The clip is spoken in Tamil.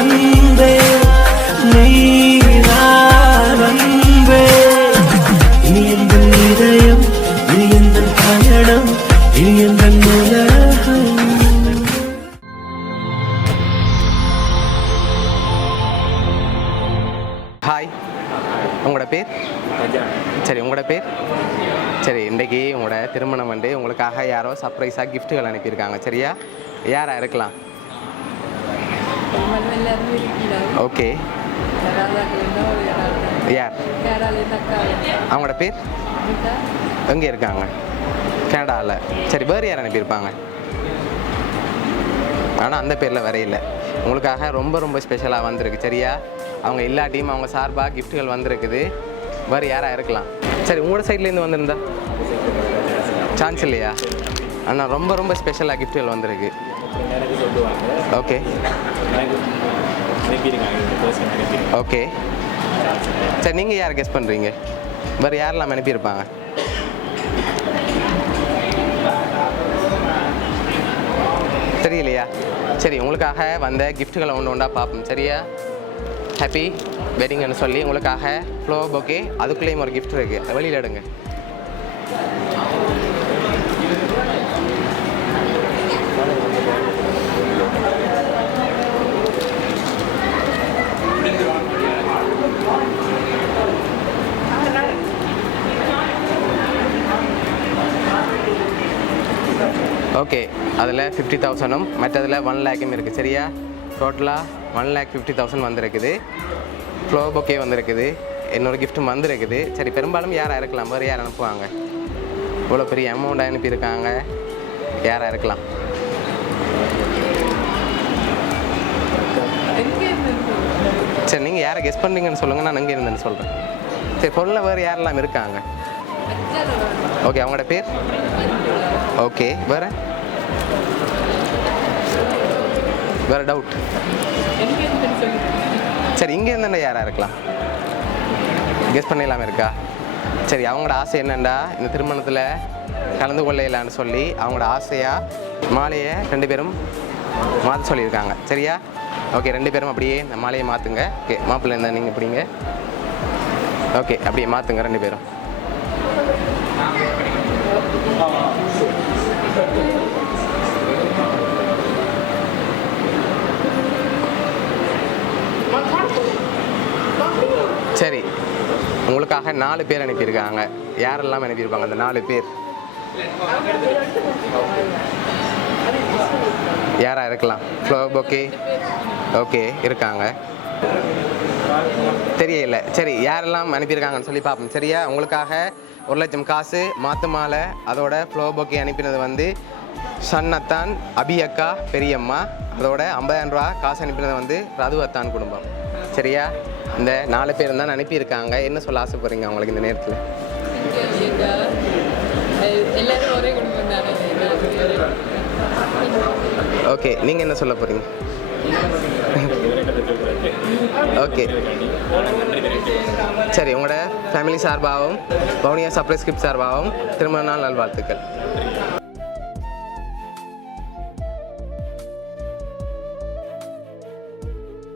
அன்பே நீதான் அன்பே இனி எந்த இதயம் இனி எந்த பயணம் இனி எந்த உலகம். ஹாய், உங்களோட பேர்? சரி, உங்களோட பேர்? சரி, இன்றைக்கி உங்களோட திருமணம் வந்து உங்களுக்காக யாரோ சர்ப்ரைஸாக கிஃப்ட்டுகள் அனுப்பியிருக்காங்க. சரியா? யாராக இருக்கலாம்? ஓகே, யார்? அவங்களோட பேர்? எங்கே இருக்காங்க? கனடாவில். சரி, வேறு யார் அனுப்பியிருப்பாங்க? ஆனால் அந்த பேரில் வரையில்லை. உங்களுக்காக ரொம்ப ரொம்ப ஸ்பெஷலாக வந்திருக்கு. சரியா? அவங்க இல்லாட்டியும் அவங்க சார்பாக கிஃப்ட்டுகள் வந்திருக்குது. வேறு யாராக இருக்கலாம்? சரி, உங்களோட சைட்லேருந்து வந்திருந்தா சான்ஸ் இல்லையா? ஆனால் ரொம்ப ரொம்ப ஸ்பெஷலாக கிஃப்ட்டுகள் வந்திருக்கு. ஓகே ஓகே, சரி, நீங்கள் யாரை கெஸ் பண்ணுறீங்க? வேறு யாரெல்லாம் அனுப்பியிருப்பாங்க? தெரியலையா? சரி, உங்களுக்காக வந்த கிஃப்ட்டுகளை ஒன்று ஒன்றா பார்ப்போம். சரியா? ஹாப்பி வெட்டிங்னு சொல்லி உங்களுக்காக ஃப்ளவர் பொக்கே, அதுக்குள்ளேயும் ஒரு கிஃப்ட் இருக்குது. வெளியில் எடுங்க. ஓகே, அதில் 50,000ம் மற்றதில் 1,00,000 இருக்குது. சரியா? டோட்டலாக 1,50,000 வந்திருக்குது. ஃப்ளவர் பொக்கே வந்திருக்குது. இன்னொரு கிஃப்ட்டும் வந்திருக்குது. சரி, பெரும்பாலும் யாராக இருக்கலாம்? வேறு யார் அனுப்புவாங்க? இவ்வளோ பெரிய அமௌண்ட் அனுப்பியிருக்காங்க. யாராக இருக்கலாம்? சரி, நீங்கள் யாரை கெஸ் பண்ணுறீங்கன்னு சொல்லுங்கள், நான் எங்கே இருந்தேன்னு சொல்கிறேன். சரி, பொருளில் வேறு யாரெல்லாம் இருக்காங்க? ஓகே, அவங்களோட பேர்? ஓகே, வேறு வேறு டவுட்? சரி, இங்கே இருந்தா யாராக இருக்கலாம்? கெஸ் பண்ணிடலாமல் இருக்கா? சரி, அவங்களோட ஆசை என்னென்னா இந்த திருமணத்தில் கலந்து கொள்ளையிலான்னு சொல்லி அவங்களோட ஆசையாக மாலையை 2 பேரும் மாற்ற சொல்லியிருக்காங்க. சரியா? ஓகே, 2 பேரும் அப்படியே இந்த மாலையை மாற்றுங்க. ஓகே, மாப்பிள்ளை இருந்தால் நீங்கள் பிடிங்க. ஓகே, அப்படியே மாற்றுங்க 2 பேரும். சரி, உங்களுக்காக 4 பேர் அனுப்பியிருக்காங்க. யாரெல்லாம் அனுப்பியிருப்பாங்க அந்த 4 பேர்? யாராக இருக்கலாம்? ஃப்ளவர் பொக்கே ஓகே இருக்காங்க. தெரியல. சரி, யாரெல்லாம் அனுப்பியிருக்காங்கன்னு சொல்லி பார்ப்போம். சரியா? உங்களுக்காக 1,00,000 காசு, மாத்து மாலை, அதோட ஃப்ளவர் பொக்கே அனுப்பினது வந்து சன்னத்தான், அபியக்கா, பெரியம்மா. அதோட 50,000 ரூபா காசு அனுப்பினது வந்து ரதுவத்தான் குடும்பம். சரியா? இந்த 4 பேர் தான் அனுப்பியிருக்காங்க. என்ன சொல்ல ஆசைப்படுறீங்க அவங்களுக்கு இந்த நேரத்தில்? ஓகே, நீங்கள் என்ன சொல்ல போகிறீங்க? ஓகே, சரி, உங்களோட ஃபேமிலி சார்பாகவும் வவுனியா சர்ப்ரைஸ் கிஃப்ட் சார்பாகவும் திருமண நாள் நல்வாழ்த்துக்கள்.